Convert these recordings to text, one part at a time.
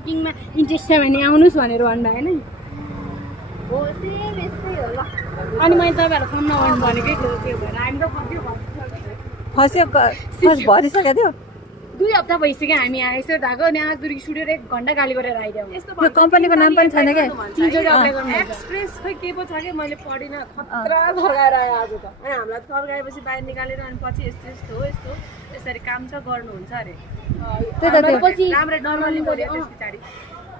कुकिङमा interest छ भने आउनुहोस् भनेर भन्नुभयो होइन नि हो सेम यस्तै हो ल अनि मैले तपाईँहरू फर्म नगर्नु भनेकै थियो त्यो भएर हामी त फस्यो भरिसकेको थियो 2 हप्ता भइसक्यो हामी आएछौँ धाएको अनि आजदेखि सुटेर 1 घन्टा गाली गरेर आइदियो यो कम्पनीको नाम पनि छैन क्या एक्सप्रेस खै के पो छ कि मैले पढिनँ खतरा थर्काएर आयो आज त अनि हामीलाई थर्काएपछि बाहिर निकालेर अनि पछि यस्तो यस्तो हो यस्तो यसरी काम छ गर्नुहुन्छ अरे पछि राम्रै नर्मली बोल्यो त्यस पछाडि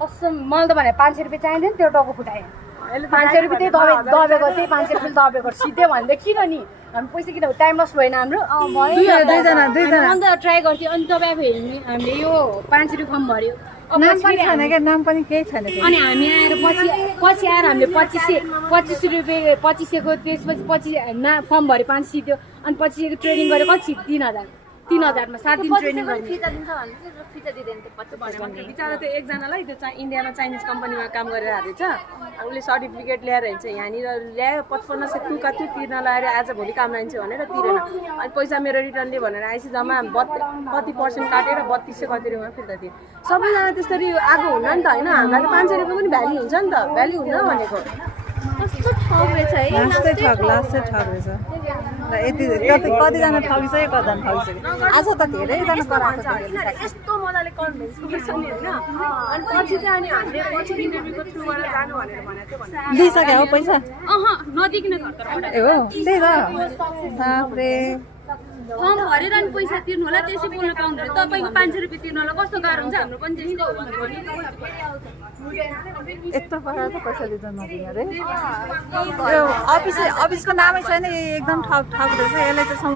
कसम मैले त भने 500 रुपियाँ चाहिँदैन त्यो टाउको फुटाएँ 500 रुपियाँ त्यही दबेको त्यही 500 रुपियाँ दबेको सिधै भन्दै किन नि हामी पैसा किन टाइम लस भएन हाम्रो दुईजना अन्त ट्राई गर्थ्यो अनि तपाईँको हेर्ने हामीले यो 500 रुपियाँ फर्म भर्यो नाम पनि छैन क्या नाम पनि केही छैन अनि हामी आएर पछि आएर हामीले 2500 रुपियाँ 2500 को त्यसपछि 25 फर्म भरे 500 थियो अनि 2500 ट्रेनिङ गरेर कति 3000 मा 7 दिन ट्रेनिङ गर्ने फिजा दिन्छ भने फिजा दिँदैन त्यो 25 बिचरा त्यो एकजनालाई त्यो इन्डियामा चाइनिज कम्पनीमा काम गरेर हालेछ उसले सर्टिफिकेट ल्याएर हिँड्छ यहाँनिर ल्यायो 5500 तुका त्यो तिर्न लगाएर आज भोलि काम लान्छ भनेर तिरेन अनि पैसा मेरो रिटर्नले भनेर आएपछि जम्मा कति पर्सेन्ट काटेर 3200 कति रुपियाँ फिर्ता दिए सबैजना त्यसरी आगो हुन्न नि त होइन हामीलाई त 500 रुपियाँ पनि भ्याल्यु हुन्छ नि त भ्याल्यु हुन्न भनेको कस्तो ठग रहेछ है लास्टै ठग रहेछ र यति कतिजना ठगिसक्यो कतिजना ठगिसक्यो आज त धेरैजना कराएको छ यस्तो मजाले कन्भिन्स गर्छ नि होइन अनि पछि चाहिँ अनि हामीले पछि इन्टरभ्यूको थ्रुबाट जानु भनेर भनेको थियो दिइसक्यो हो पैसा नदिकन घरबाट ए हो त्यही त बाफ्रे फर्म भरेर अनि पैसा तिर्नु होला त्यसै बोल्न पाउँदैन तपाईँको 500 रुपियाँ तिर्नु होला कस्तो गाह्रो हुन्छ हाम्रो पनि त्यस्तै हो भनेर यत्रो पठाएर त पैसा दिँदा नदिने अरे यो अफिसको नामै छैन एकदम ठग रहेछ यसले चाहिँ